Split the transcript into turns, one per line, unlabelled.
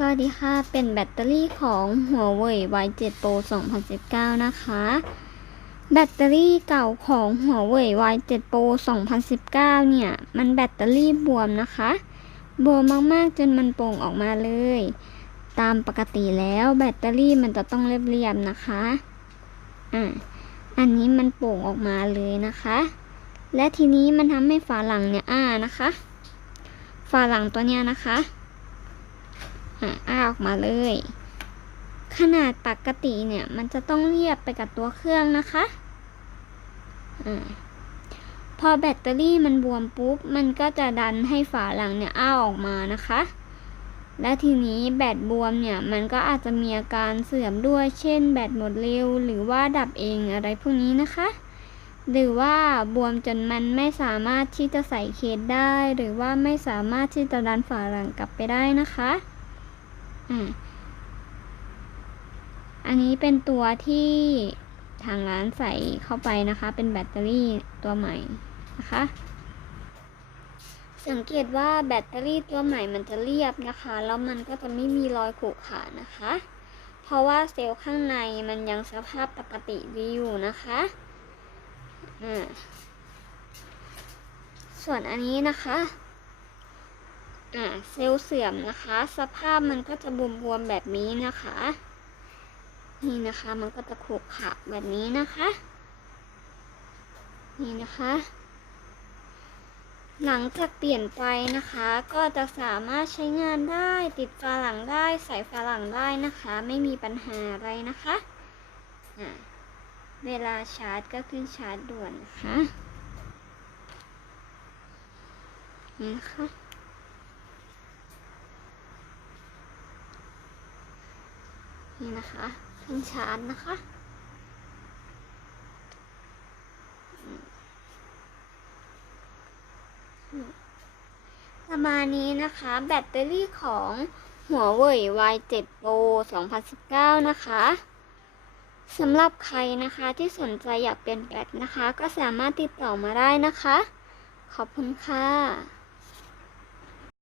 สวัสดีค่ะ เป็นแบตเตอรี่ของหัวเว่ย Y7 Pro 2019 นะคะ แบตเตอรี่เก่าของหัวเว่ย Y7 Pro 2019 เนี่ย มันแบตเตอรี่บวมนะคะ บวมมากๆจนมันโป่งออกมาเลย ตามปกติแล้วแบตเตอรี่มันจะต้องเรียบๆนะคะ อ่าอันนี้มันโป่งออกมาเลยนะคะ และทีนี้มันทำให้ฝาหลังเนี่ยอ้านะคะ ฝาหลังตัวเนี้ยนะคะ อ้าออกมาเลย ขนาดปกติเนี่ย มันจะต้องเรียบไปกับตัวเครื่องนะคะอาพอแบตเตอรี่มันบวมปุ๊บ มันก็จะดันให้ฝาหลังเนี่ยอ้าออกมานะคะ และทีนี้แบตบวมเนี่ย มันก็อาจจะมีอาการเสื่อมด้วย เช่น แบตหมดเร็ว หรือว่าดับเองอะไรพวกนี้นะคะ หรือว่าบวมจนมันไม่สามารถที่จะใส่เคสได้ หรือว่าไม่สามารถที่จะดันฝาหลังกลับไปได้นะคะ อันนี้เป็นตัวที่ทางร้านใส่เข้าไปนะคะ เป็นแบตเตอรี่ตัวใหม่นะคะ สังเกตว่าแบตเตอรี่ตัวใหม่มันจะเรียบนะคะ แล้วมันก็จะไม่มีรอยขรุขระนะคะ เพราะว่าเซลล์ข้างในมันยังสภาพปกติดีอยู่นะคะอ่าส่วนอันนี้นะคะ อ่าเซลล์เสื่อมนะคะ สภาพมันก็จะบวมๆแบบนี้นะคะ นี่นะคะมันก็จะขรุขระแบบนี้นะคะ นี่นะคะ หลังจากเปลี่ยนไปนะคะ ก็จะสามารถใช้งานได้ติดฝาหลังได้ใส่ฝาหลังได้นะคะ ไม่มีปัญหาอะไรนะคะอ่าเวลาชาร์จก็ขึ้นชาร์จด่วนนะคะนี่นะคะ นี่นะคะขึ้นชาร์จนะคะประมาณนี้นะคะ แบตเตอรี่ของหัวเว่ย Y7 Pro 2019 นะคะสำหรับใครนะคะที่สนใจอยากเปลี่ยนแบตนะคะ ก็สามารถติดต่อมาได้นะคะ ขอบคุณค่ะ